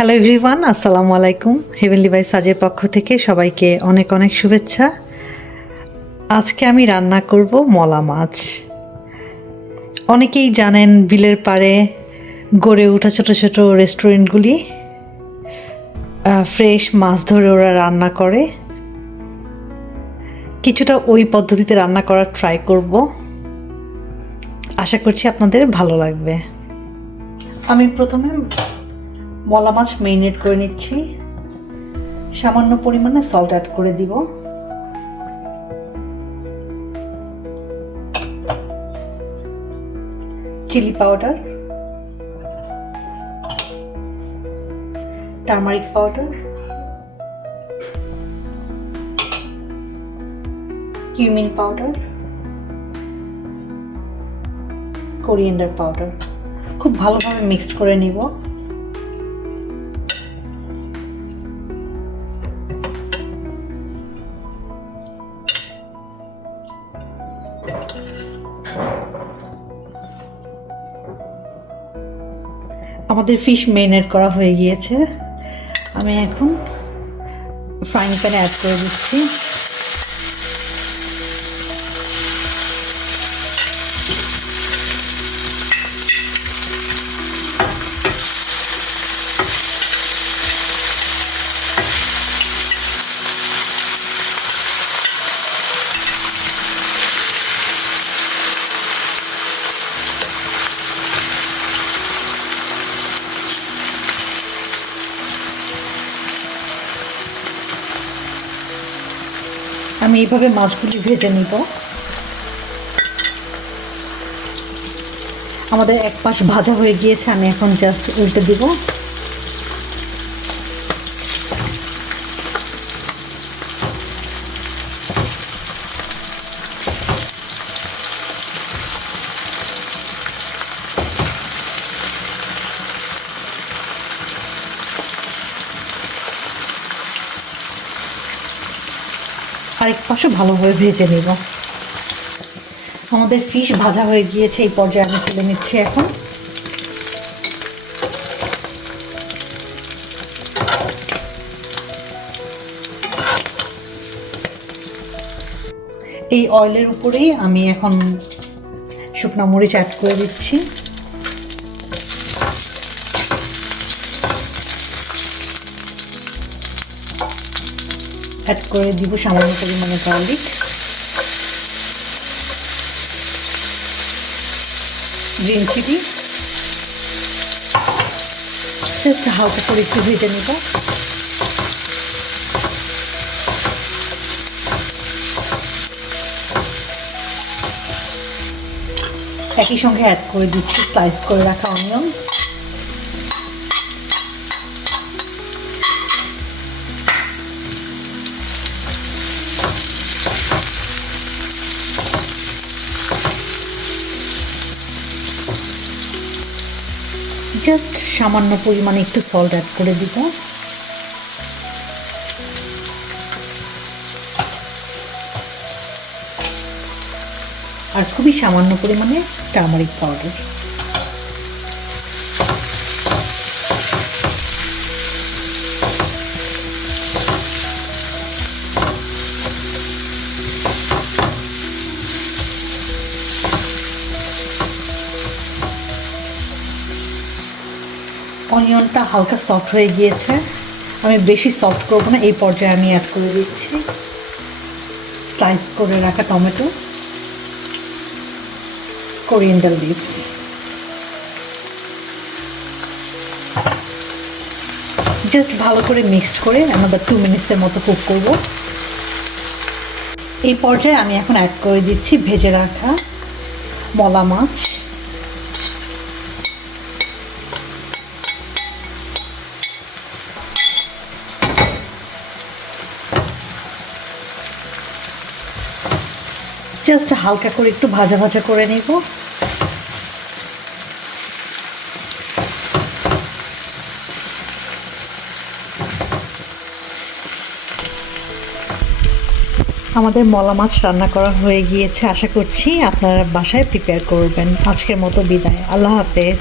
Hello everyone, আসসালামু আলাইকুম। Heavenly by সাজের পক্ষ থেকে সবাইকে অনেক অনেক শুভেচ্ছা। আজকে আমি রান্না করব মলা মাছ। অনেকেই জানেন বিলের পাড়ে গড়ে ওঠা ছোট ছোট রেস্টুরেন্টগুলি ফ্রেশ মাছ ধরে ওরা রান্না করে। কিছুটা ওই পদ্ধতিতে রান্না করার ট্রাই করব, আশা করছি আপনাদের ভালো লাগবে। আমি প্রথমে মলা মাছ মেরিনেট করে নিচ্ছি। সামান্য পরিমাণে সল্ট অ্যাড করে দিব। Chilli powder, turmeric powder, cumin powder, coriander powder খুব ভালোভাবে মিক্সড করে নিব। আমাদের ফিশ মেরিনেট করা হয়ে গিয়েছে। আমি এখন ফ্রাইং প্যানে অ্যাড করে দিচ্ছি। আমি এইভাবে মাছগুলি ভেজে নিব। আমাদের এক পাশ ভাজা হয়ে গিয়েছে, আমি এখন জাস্ট উল্টে দিব। আরেক পাশও ভালোভাবে ভেজে নেব। আমাদের ফিশ ভাজা হয়ে গিয়েছে, এই পর্যায়ে আমি তুলে নিচ্ছি। এখন এই অয়েলের উপরেই আমি এখন শুকনো মরিচ অ্যাড করে দিচ্ছি। অ্যাড করে দিব সামান্য পরিমাণে গার্লিক, গ্রিন চিলি। জাস্ট হালকা করে একটু ভেজে নেব। একই সঙ্গে অ্যাড করে দিচ্ছি স্লাইস করে রাখা অনিয়ন। জাস্ট সামান্য পরিমাণে একটু সল্ট অ্যাড করে দিব। আর খুবই সামান্য পরিমাণে টার্মারিক পাউডার। অনিয়নটা হালকা সফট হয়ে গিয়েছে, আমি বেশি সফট করব না। এই পর্যায়ে আমি অ্যাড করে দিচ্ছি স্লাইস করে রাখা টমেটো, কোরিয়েন্ডার লিভস। জাস্ট ভালো করে মিক্সড করে আমাদের 2 মিনিটসের মতো কুক করব। এই পর্যায়ে আমি এখন অ্যাড করে দিচ্ছি ভেজে রাখা মলা মাছ। জাস্ট হালকা করে একটু ভাজা ভাজা করে নেব। আমাদের মলা মাছ রান্না করা হয়ে গিয়েছে। আশা করছি আপনারা বাসায় প্রিপেয়ার করবেন। আজকের মতো বিদায়, আল্লাহ হাফেজ।